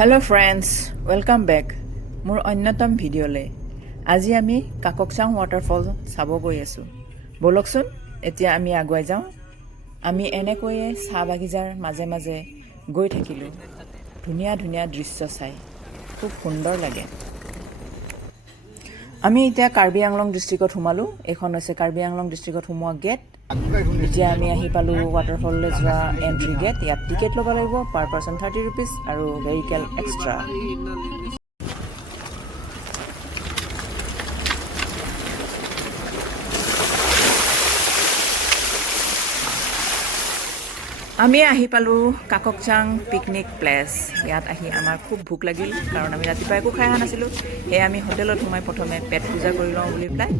Hello friends, welcome back. মোৰ অন্যতম ভিডিঅ'লে আজি আমি কাককচাং ৱাটাৰফল চাব গৈ আছো। বলকচোন এতিয়া আমি আগুৱাই যাওঁ। আমি এনেকৈয়ে চাহ বাগিচাৰ মাজে মাজে গৈ থাকিলো। ধুনীয়া ধুনীয়া দৃশ্য চাই খুব সুন্দৰ লাগে। আমি এতিয়া কাৰ্বি আংলং ডিষ্ট্ৰিক্টত সোমালো। এখন হৈছে কাৰ্বি আংলং ডিষ্ট্ৰিক্টত সোমোৱা গেট। এতিয়া আমি আহি পালোঁ ৱাটাৰফললৈ যোৱা এণ্ট্ৰি গেট। ইয়াত টিকেট ল'ব লাগিব, পাৰ পাৰ্চন 30 rupees আৰু ভেহিকেল এক্সট্ৰা। আমি আহি পালোঁ কাককচাং পিকনিক প্লেচ। ইয়াত আহি আমাৰ খুব ভোক লাগিল, কাৰণ আমি ৰাতিপুৱা একো খাই অহা নাছিলোঁ। সেয়ে আমি হোটেলত সোমাই প্ৰথমে পেট পূজা কৰি লওঁ বুলি পেলাই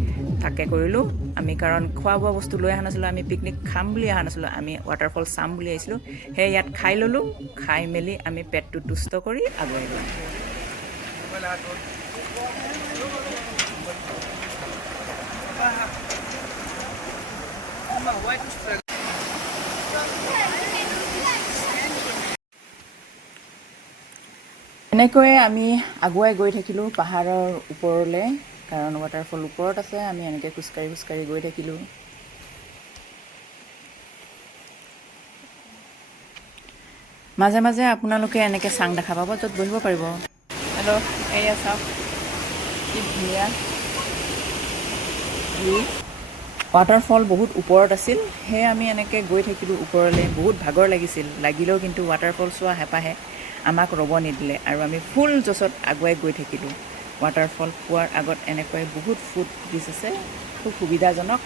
তাকে কৰিলোঁ। আমি কাৰণ খোৱা বোৱা বস্তু লৈ অহা নাছিলোঁ, আমি পিকনিক খাম বুলি অহা নাছিলোঁ, আমি ৱাটাৰফল চাম বুলি আহিছিলোঁ। সেয়ে ইয়াত খাই ল'লোঁ। খাই মেলি আমি পেটটো তুষ্ট কৰি আগুৱাই গ'লোঁ। এনেকৈয়ে আমি আগুৱাই গৈ থাকিলোঁ পাহাৰৰ ওপৰলৈ, কাৰণ ৱাটাৰফল ওপৰত আছে। আমি এনেকৈ খোজকাঢ়ি খোজকাঢ়ি গৈ থাকিলোঁ। মাজে মাজে আপোনালোকে এনেকৈ চাং দেখা পাব, য'ত বহিব পাৰিব। হেল্ল', এয়া চাওক কি ধুনীয়া ভিউ। ৱাটাৰফল বহুত ওপৰত আছিল, সেয়ে আমি এনেকৈ গৈ থাকিলোঁ ওপৰলৈ। বহুত ভাগৰ লাগিলেও কিন্তু ৱাটাৰফল চোৱা হেঁপাহে আমাক ৰ'ব নিদিলে, আৰু আমি ফুল জছত আগুৱাই গৈ থাকিলোঁ। ৱাটাৰফল পোৱাৰ আগত এনেকৈ বহুত ফুট ব্ৰিজ আছে, খুব সুবিধাজনক।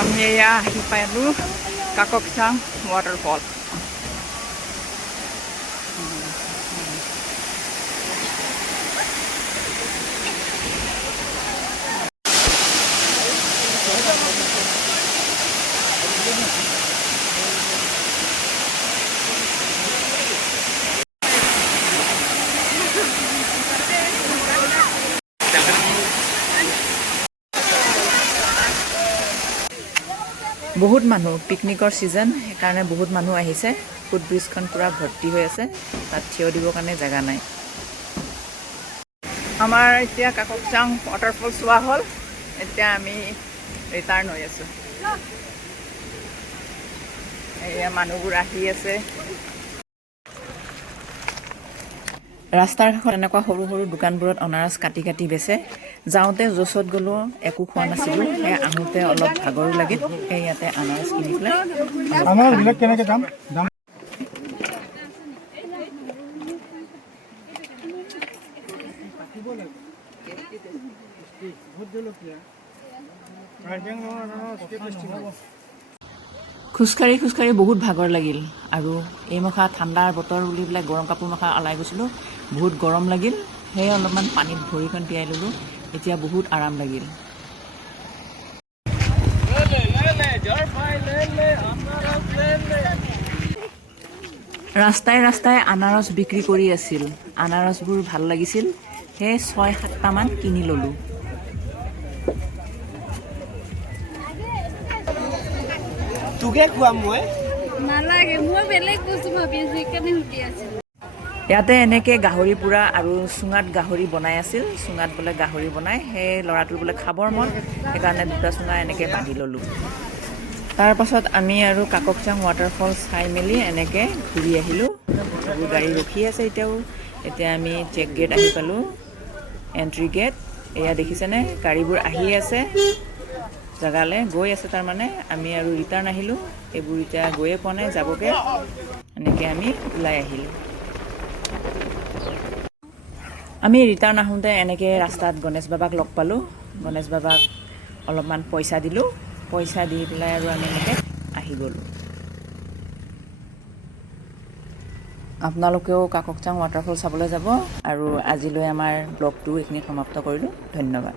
আমি এয়া আহি পালোঁ কাককচাং ৱাটাৰফল। বহুত মানুহ, পিকনিকৰ ছিজন, সেইকাৰণে বহুত মানুহ আহিছে। ফুট ব্ৰিজখন পূৰা ভৰ্তি হৈ আছে, তাত থিয় দিবৰ কাৰণে জেগা নাই। আমাৰ এতিয়া কাককচাং ৱাটাৰফল চোৱা হ'ল। এতিয়া আমি ৰিটাৰ্ণ হৈ আছোঁ। এয়া মানুহবোৰ আহি আছে। ৰাস্তাৰ কাষত এনেকুৱা সৰু সৰু দোকানবোৰত অনাৰস কাটি কাটি বেচে। যাওঁতে য'চত গ'লেও একো খোৱা নাছিলোঁ, সেয়ে আহোঁতে অলপ ভাগৰো লাগিল। সেই ইয়াতে আনাৰস কিনি পেলাই খোজকাঢ়ি খোজকাঢ়ি বহুত ভাগৰ লাগিল, আৰু এইমখা ঠাণ্ডাৰ বতৰ বুলি পেলাই গৰম কাপোৰ মখা ওলাই গৈছিলোঁ। বহুত গৰম লাগিল, সেয়ে অলপমান পানীত ভৰিখন তিয়াই ল'লোঁ। এতিয়া বহুত আৰাম লাগিল। ৰাস্তাই ৰাস্তাই আনাৰস বিক্ৰী কৰি আছিল। আনাৰসবোৰ ভাল লাগিছিল, সেয়ে 6-7টামান কিনি ল'লোঁ। তোকে খুৱাম মই। নালাগে, মই বেলেগ বস্তু ভাবি আছোঁ, সেইকাৰণে সুধি আছিলোঁ। ইয়াতে এনেকৈ গাহৰি পোৰা আৰু চুঙাত গাহৰি বনাই আছিল। চুঙাত বোলে গাহৰি বনাই, সেই ল'ৰাটোৰ বোলে খাবৰ মন, সেইকাৰণে 2টা চুঙা এনেকৈ বান্ধি ল'লোঁ। তাৰপাছত আমি আৰু কাককচাং ৱাটাৰফল চাই মেলি এনেকৈ ঘূৰি আহিলোঁ। এইবোৰ গাড়ী ৰখি আছে এতিয়াও। এতিয়া আমি চেক গেট আহি পালোঁ, এণ্ট্ৰি গেট। এয়া দেখিছেনে, গাড়ীবোৰ আহি আছে, জেগালৈ গৈ আছে। তাৰমানে আমি আৰু ৰিটাৰ্ণ আহিলোঁ। এইবোৰ এতিয়া গৈয়ে পোৱা নাই, যাবগৈ। এনেকৈ আমি ওলাই আহিলোঁ। আমি ৰিটাৰ্ণ আহোঁতে এনেকৈ ৰাস্তাত গণেশ বাবাক লগ পালোঁ। গণেশ বাবাক অলপমান পইচা দিলোঁ। পইচা দি পেলাই আৰু আমি এনেকৈ আহি গ'লোঁ। আপোনালোকেও কাককচাং ৱাটাৰফল চাবলৈ যাব। আৰু আজিলৈ আমাৰ ব্লগটো এইখিনিত সমাপ্ত কৰিলোঁ। ধন্যবাদ।